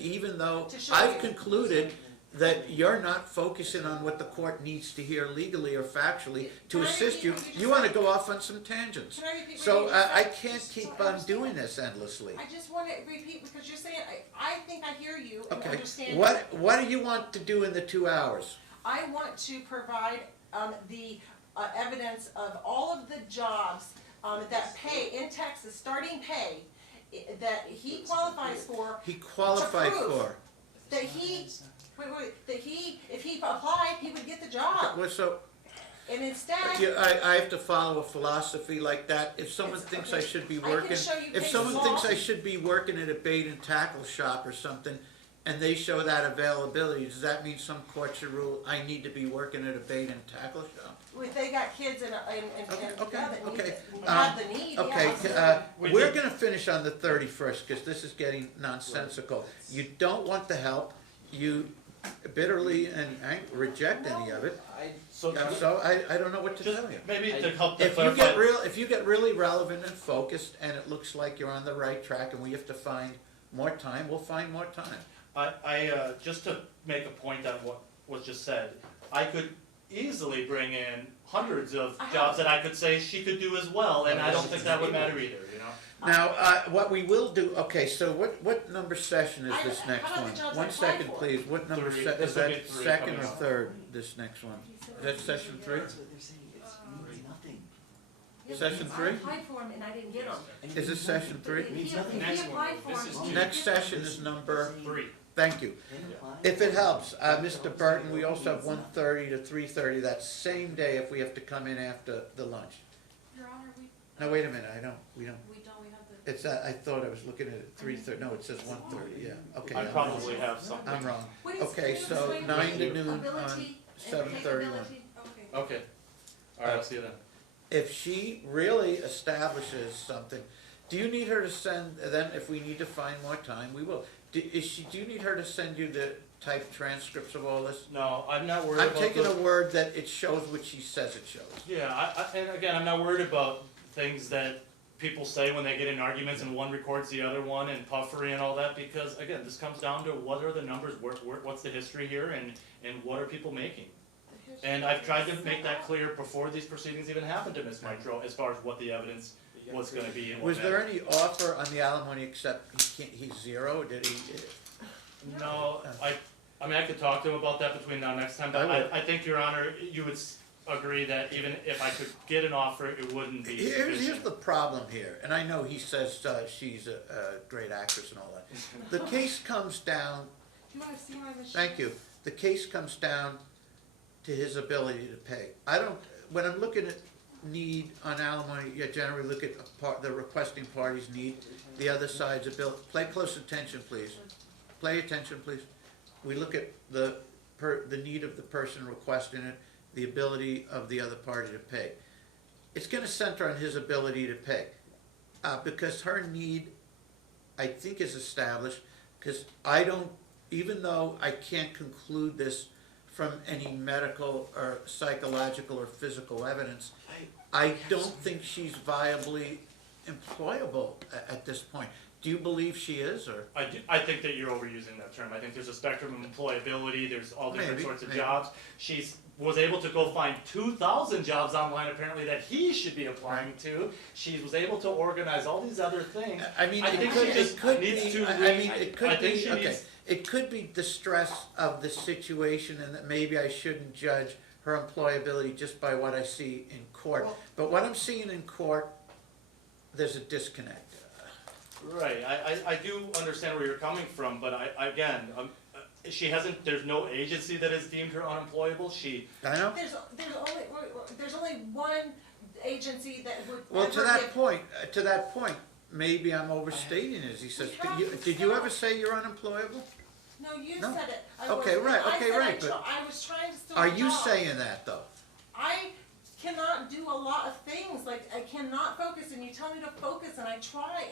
even though To show I've you. concluded that you're not focusing on what the court needs to hear legally or factually to Can I assist repeat you. what you just You want to said? go off on some tangents. Can I repeat what So you just I said? can't So keep I on understand. doing this endlessly. I just want to repeat because you're saying, I think I hear you and Okay, understand. what do you want to do in the 2 hours? I want to provide the evidence of all of the jobs that pay in Texas, starting pay, that he qualifies for, He qualified prove. for. that he, that he, if he applied, he would get the job. Well, so, And instead, I have to follow a philosophy like that. If someone It's- thinks okay. I should be I can working, show you if case someone law. thinks I should be working at a bait and tackle shop or something, and they show that availability, does that mean some court should rule I need to be working at a bait and tackle shop? if they got kids and Okay, that need, okay. have the need, Okay, yeah. we're gonna finish on the 31st, because this is getting nonsensical. You don't want the help, you bitterly and reject any of it, So, so I don't know what to just tell you. maybe to help to If you clarify. if you get really relevant and focused, and it looks like you're on the right track, and we have to find more time, we'll find more time. Just to make a point on what was just said, I could easily bring in hundreds of jobs that I could say she could do as well, and I don't think that would matter either, you know? Now, what we will do, okay, so what number session is this How next about the one? jobs I 1 applied second, for? please, what number, Three. is This will be that three second or coming up. third, this next one? Is that session 3? That's what they're saying, it means nothing. Session 3? I applied for him and I didn't get him. Is this session 3? If means he nothing. if he applied for him, he didn't Next get him. session is number, 3. thank you. They apply. If it helps, Mr. Burton, we also have 1:30 to 3:30 that same day if we have to come in after the lunch. Your Honor, No, wait a minute, we don't, we have the. it's, I thought I was looking at it 3:30, no, it says 1:30, yeah, okay. I I'm probably wrong. have something. I'm wrong. What is- Okay, can you so explain 9 to Thank you. noon on Ability and 7:31. capability. Okay. Okay, alright, I'll see you then. If she really establishes something, do you need her to send, then if we need to find more time, we will. Do you need her to send you the typed transcripts of all this? No, I'm not worried I'm about taking the- a word that it shows what she says it shows. Yeah, and again, I'm not worried about things that people say when they get in arguments and one records the other one and puffery and all that, because again, this comes down to what are the numbers, what's the history here, and what are people making? And I've tried to make that clear before these proceedings even happened to Ms. Mitro, as far as what the evidence was gonna be and what Was there mattered. any offer on the alimony except he's zero, did he? No, I mean, I could talk to him about that between now and next time, but I will. I think, Your Honor, you would agree that even if I could get an offer, it wouldn't be Here's sufficient. the problem here, and I know he says she's a great actress and all that. The case comes down, Do you wanna see my machine? thank you, the case comes down to his ability to pay. When I'm looking at need on alimony, you generally look at the requesting party's need, the other side's ability. Pay close attention, please. Pay attention, please. We look at the need of the person requesting it, the ability of the other party to pay. It's gonna center on his ability to pay, because her need, I think, is established, because even though I can't conclude this from any medical or psychological or physical evidence, I don't think she's viably employable at this point. Do you believe she is, or? I think that you're overusing that term. I think there's a spectrum of employability, there's all different Maybe, sorts of maybe. jobs. Was able to go find 2,000 jobs online apparently that he should be applying to. She was able to organize all these other things. I mean, I think she just needs to I think she okay, needs- it could be the stress of the situation, and that maybe I shouldn't judge her employability just by what I see in court. Well- But what I'm seeing in court, there's a disconnect. Right, I do understand where you're coming from, but there's no agency that has deemed her unemployable. I know? There's only one agency that would Well, ever to that give. point, maybe I'm overstating it, as he says. We have Did you ever say you're unemployable? No, you No. said it. Okay, right, I okay, said right, but I was trying to still. Are you saying that, though? I cannot do a lot of things, like I cannot focus, and you tell me to focus, and I try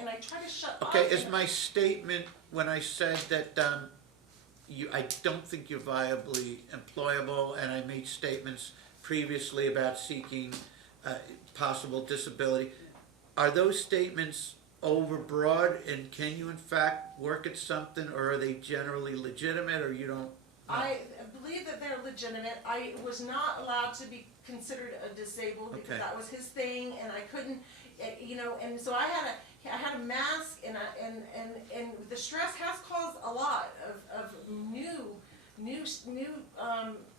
to shut off. Okay, is my statement when I said that I don't think you're viably employable, and I made statements previously about seeking possible disability, are those statements overbroad, and can you in fact work at something, or are they generally legitimate, or you don't know? I believe that they're legitimate. I was not allowed to be considered a disabled because Okay. that was his thing, and I couldn't, you know, and so I had a mask, and the stress has caused a lot of new,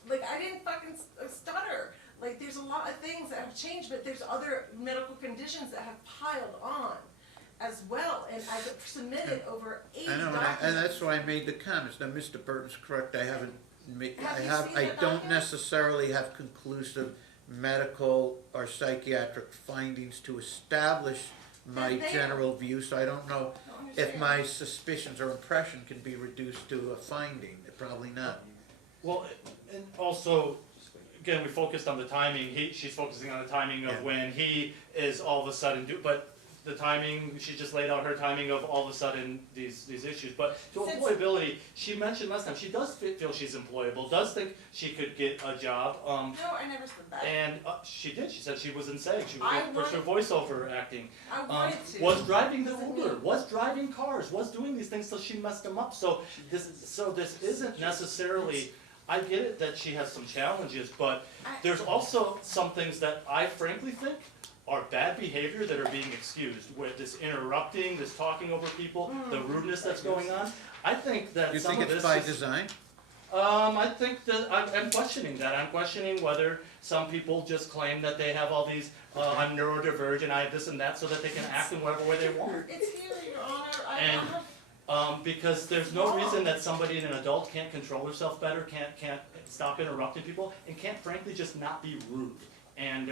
like I didn't fucking stutter. Like there's a lot of things that have changed, but there's other medical conditions that have piled on as well, and I've submitted over 80 I know, documents. and that's why I made the comments. Now, Mr. Burton's correct, I haven't made, Have you seen I the don't document? necessarily have conclusive medical or psychiatric findings to establish my They're there. general view, so I don't know I don't if understand. my suspicions or impression can be reduced to a finding. Probably not. Well, and also, again, we focused on the timing, she's focusing on the timing Yeah. of when he is all of a sudden but the timing, she just laid out her timing of all of a sudden these issues, but to Since- employability, she mentioned last time, she does feel she's employable, does think she could get a job, No, I never said that. and she did, she said she was in SAG, she I was for voiceover acting. I wanted to. Was driving the Doesn't Uber, mean- was driving cars, was doing these things till she messed them up. So this isn't necessarily, I get it that she has some challenges, but there's also some things that I frankly think are bad behavior that are being excused, with this interrupting, this talking over people, the rudeness that's going on. I think that You some think of it's this by is- design? I think that I'm questioning that. I'm questioning whether some people just claim that they have all these, I'm neurodivergent, I have this and that, so that they can act in whatever way they want. It's here, Your Honor. I And- have, Because there's no reason that somebody, an adult, can't control herself better, can't stop interrupting people, and can't frankly just not be rude. And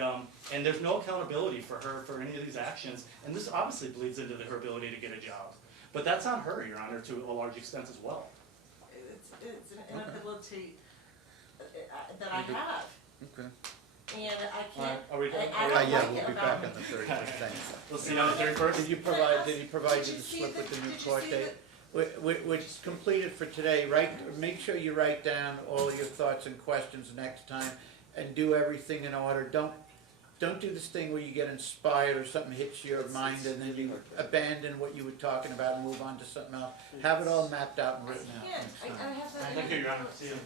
there's no accountability for her for any of these actions, and this obviously bleeds into her ability to get a job. But that's on her, Your Honor, to a large extent as well. it's an inability that I have, Okay. and I Alright, can't, are we done? I Are we don't done? Yeah, like we'll it be about back on the 31st, thanks. We'll see you on the 31st. Did you provide you the slip with the new court date? We're completed for today, make sure you write down all your thoughts and questions next time, and do everything in order. Don't do this thing where you get inspired or something hits your mind and then you abandon what you were talking about and move on to something else. Have it all mapped out and I written out can't, next I time. have to. Thank you, Your Honor. See you.